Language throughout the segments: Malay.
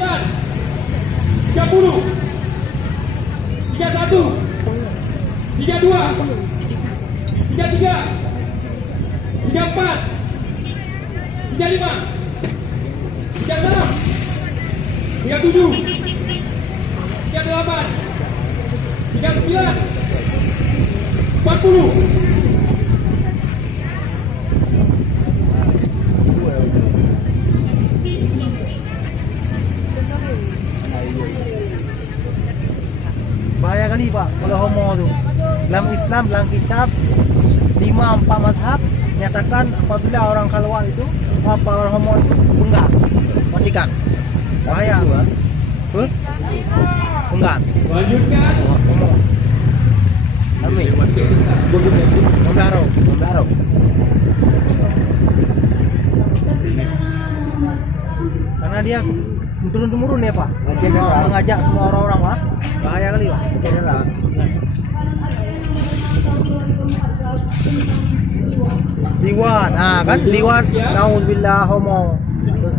30, 31, 32, 33, 34, 35, 36, 37, 38, 39, 40. Bahaya kali Pak kalau homo tu. Dalam Islam, dalam kitab 5-4 mazhab nyatakan apabila orang khalwat itu apa orang homo itu penggal, matikan. Bahaya. Betul? Penggal. Lanjutkan. Homo. Amin. Membarau. Karena dia turun-temurun ya Pak. Mengajak semua orang-orang Pak. Bahaya kali Pak. Liwat, kan liwat. Nauzubillah homo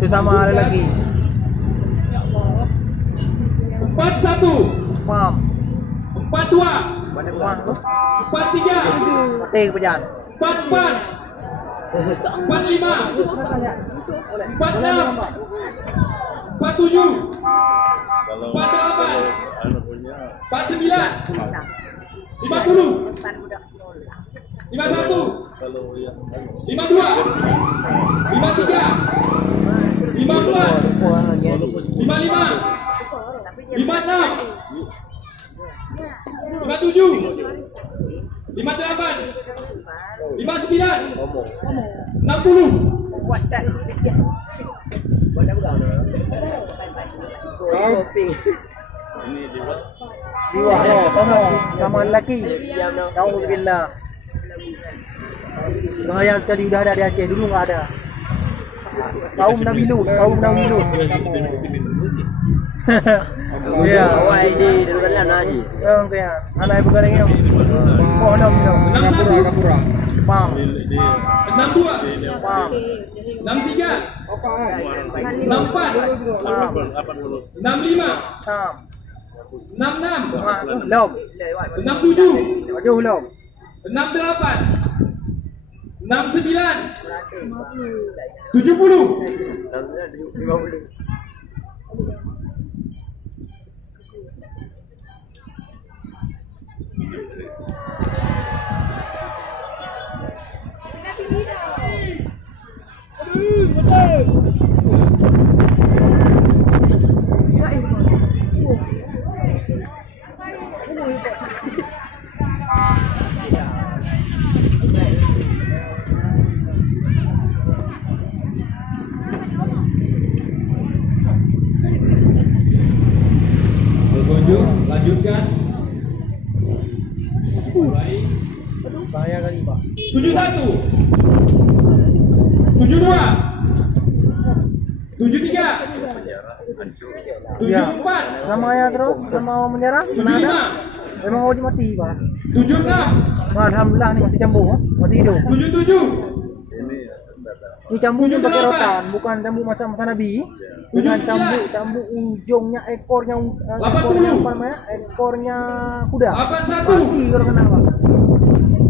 sesama lelaki. 41, Paham? 42, Pada kuat tu. 43, Mati kepejan. 44, 45, 46, 47, 48, 49, 50, 51, 52, 53, 54, 55, 56, 57, 58, 59, 60. Liwat homo sama lelaki. Nauzubillah. Bahaya sekali udah ada di Aceh, dulu enggak ada. Kaum Nabi Lut. Ya, Awal di dalam nasi. yang tu ya. Anak ibu garing yang. Oh, nam. Kapura. Pam. 62, Pam. 63, 64, 65, Tam. 66, Lom. 67, Maju lom. 68, 69, 70. Berkunjung, lanjutkan. Baik. Bahaya kali Pak. 71, 72, 73, 74, Sama ya terus, sama mau menyerah, mana ada? 75, Memang mau mati Pak. 76, Alhamdulillah nih masih jambu, masih hidup. 77, Ini cambunya pakai rotan, bukan cambu macam masa Nabi. Dengan cambu ujungnya ekornya apa namanya? Ekornya kuda. 81, Mati kalau kena Pak.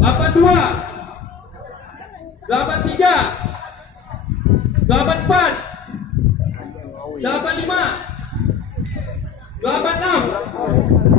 82, 83, 84, 85, 86,